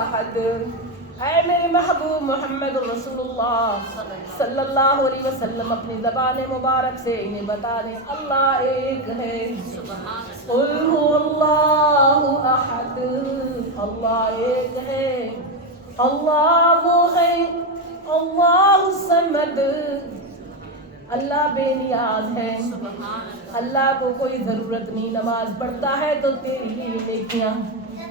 احد۔ اے میرے محبوب محمد رسول اللہ صلی اللہ علیہ وسلم اپنی زبان مبارک سے انہیں بتا دیں اللہ ایک ہے۔ قل هو اللہ احد، اللہ ایک ہے، اللہ وہ ہے، اللہ الصمد، اللہ بے نیاز ہے، اللہ کو کوئی ضرورت نہیں۔ نماز پڑھتا ہے تو تیرے لیے نیکیاں،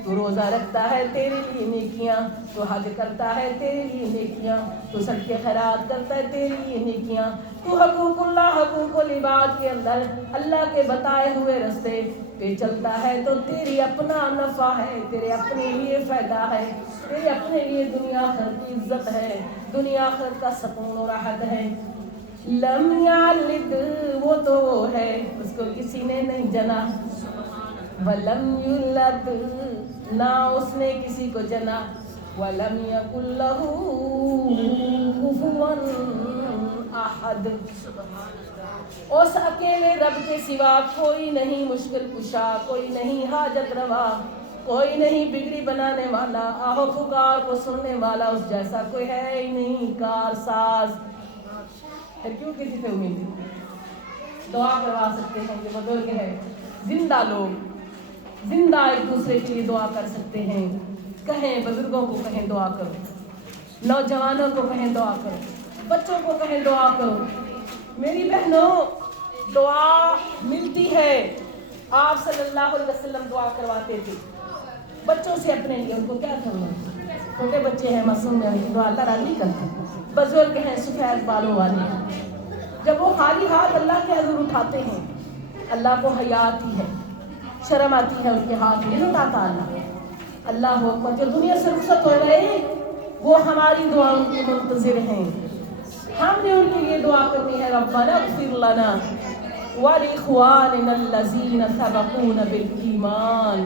تو روزہ رکھتا ہے تیرے لیے نیکیاں، تو حج کرتا ہے تیرے لیے نیکیاں، تو صدقے خیرات کرتا ہے تیرے لیے نیکیاں، تو حقوق اللہ حقوق العباد کے اندر اللہ کے بتائے ہوئے رستے پہ چلتا ہے تو تیری اپنا نفع ہے، تیرے اپنے لیے فائدہ ہے، تیرے اپنے لیے دنیا آخرت کی عزت ہے، دنیا آخرت کا سکون و راحت ہے۔ لم یلد، وہ تو وہ ہے اس کو کسی نے نہیں جنا، ولم یولد، نہ اس نے کسی کو جنا، ولم یکن لہ کفوا احد، اس اکیلے رب کے سوا کوئی نہیں مشکل کشا، کوئی نہیں حاجت روا، کوئی نہیں بگڑی بنانے والا، آہو پکار کو سننے والا اس جیسا کوئی ہے ہی نہیں، کار ساز۔ پھر کیوں کسی سے امید ہے؟ دعا کروا سکتے ہیں، یہ بزرگ ہے، زندہ لوگ زندہ ایک دوسرے کے لیے دعا کر سکتے ہیں۔ کہیں بزرگوں کو کہیں دعا کرو، نوجوانوں کو کہیں دعا کرو، بچوں کو کہیں دعا کرو۔ میری بہنوں دعا ملتی ہے، آپ صلی اللہ علیہ وسلم دعا کرواتے تھے بچوں سے اپنے لیے، ان کو کیا کرنا، چھوٹے بچے ہیں معصوم ہیں، دعا اللہ راضی نہیں کرتے، بزرگ ہیں سفید بالوں والے، جب وہ خالی ہاتھ اللہ کے حضور اٹھاتے ہیں اللہ کو حیا آتی ہے، شرم آتی ہے، ان کے ہاتھ نہیں اٹھاتا اللہ۔ اللہ اکبر، جو دنیا سے رخصت ہو گئے وہ ہماری دعاؤں کے منتظر ہیں، ہم نے ان کے لیے دعا کرنی ہے۔ ربنا اغفر لنا ولاخواننا الذین سبقونا بالایمان،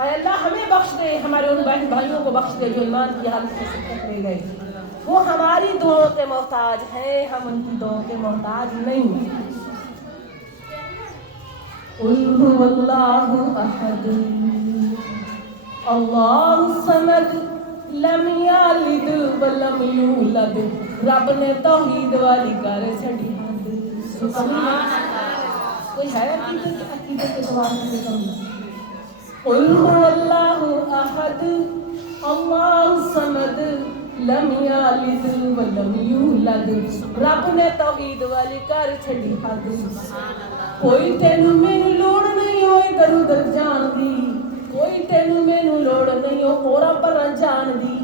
اے اللہ ہمیں بخش دے، ہمارے ان بہن بھائیوں کو بخش دے جو ایمان کی حالت میں سبقت لے گئے، وہ ہماری دعاؤں کے محتاج ہیں، ہم ان کی دعاؤں کے محتاج نہیں۔ قل هو اللہ احد اللہ الصمد لم یلد ولم یولد، رب نے توحید والی کر چھڑی حد۔ سبحان اللہ، کوئی ہے عقیدے کے دوارے سے کم؟ قل هو اللہ احد اللہ الصمد لم یلد ولم یولد، رب نے توحید والی کر چھڑی حد۔ کوئی تینوں مینوں لوڑ نہیں ہو ادھر ادھر جان دی، کوئی تینوں مینوں لوڑ نہیں ہو اورا پر جان دی،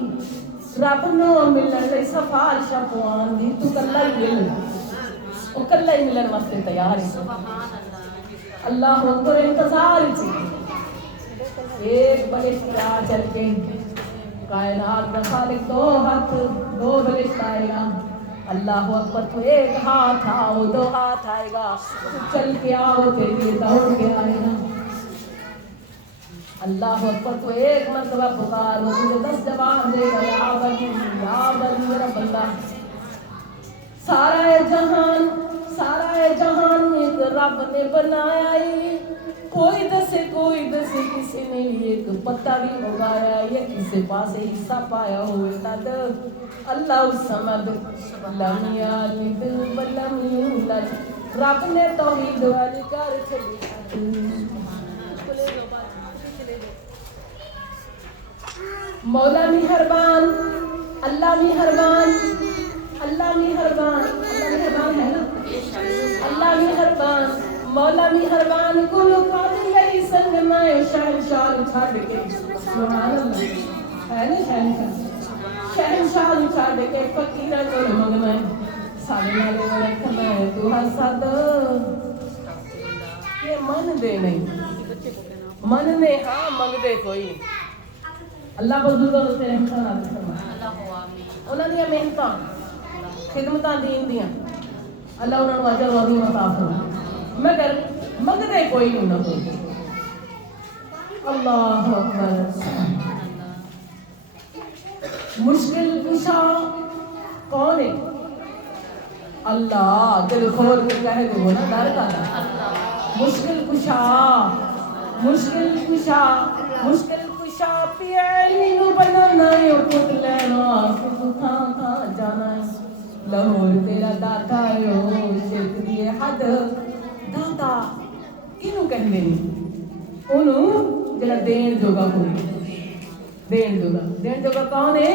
رب نو ملن لئی سفارشاں پوان دی، تو کلا ہی مل، وہ کلا ہی ملن واسطے تیار ہے۔ اللہ اکبر، انتظار چاہیے، ایک بلشتہ چل کے کائنات کا خالق دو ہاتھ دو بلشتہ آئے گا، اللہ اکبر، تو ایک ہاتھ آؤ دو ہاتھ آئے گا، چل کے آؤ تیرے لیے دوڑ کے آئے گا، اللہ اکبر، تو ایک مرتبہ پکار ہو تجھے 10 جواب دے گا، یا بلی میرا بندہ۔ سارا جہان ایک رب نے بنایا ہے، کوئی دسے کسی نے ایک پتا بھی اگایا، یا کسی پاس حصہ پایا ہوئے تد اللہ الصمد لم یلد ولم یولد، رب نے توحید والی کر چھڑی۔ مولا مہربان، اللہ مہربان، اللہ مہربان، اللہ مہربان ہے نا، اللہ مہربان، مولا مہربان، کل قادر لئی سنگ میں شہنشاہ چھڑ کے، سبحان اللہ ہے نا، شہنشاہ چھڑ کے فقیرہ کو منگنا سارے نالے رکھنا ہے تو حسد، یہ من دے نہیں، من نے ہاں منگ دے کوئی۔ اللہ بزرگوں سے رحمتاں نازل فرمائے، انہاں دی محنتاں خدمتاں دین دیاں، اللہ انہاں نوں اجر عظیم عطا فرمائے، مگر منگدے کوئی نہیں نہ کوئی۔ اللہ اکبر، مشکل کشا کون ہے؟ اللہ، دل کھول کے کہے دو نا، ڈر کا مشکل کشا، مشکل کشا، مشکل کشا پیلی نو ਲਾਹੌਰ ਤੇਰਾ ਦਾਤਾ ਓ ਸ਼ਿਰਕ ਦੀ ਹੱਦ ਦਾਤਾ ਕਿਹਨੂੰ ਕਹਿੰਦੇ ਨੇ ਉਹਨੂੰ ਜਿਹੜਾ ਦੇਣ ਜੋਗਾ ਹੋਵੇ ਦੇਣ ਜੋਗਾ ਕੌਣ ਹੈ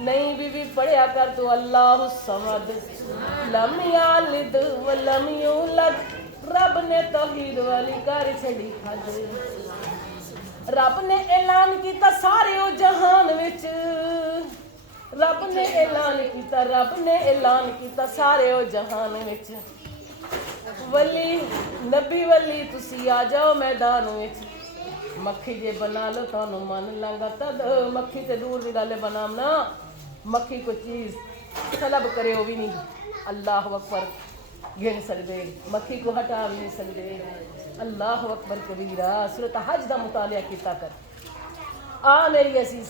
نہیں بھی پڑھیا کر تو اللہ الصمد لم یلد ولم یولد رب نے توحید والی کر چھڑی حد رب نے اعلان کیتا سارے او جہان وچ رب نے اعلان کیتا سارے او جہان وچ ولی نبی ولی تسی آ جاؤ میدان وچ مکھی جے بنا لو تو من لنگا تد مکھی تے دور دی گل بنامنا مکھی کو چیز طلب کرے وہ بھی نہیں اللہ اکبر گھن سکدے مکھی کو ہٹا بھی نہیں سکدے اللہ اکبر کبیرہ سورۃ حج دا مطالعہ کیتا کر میری عزیز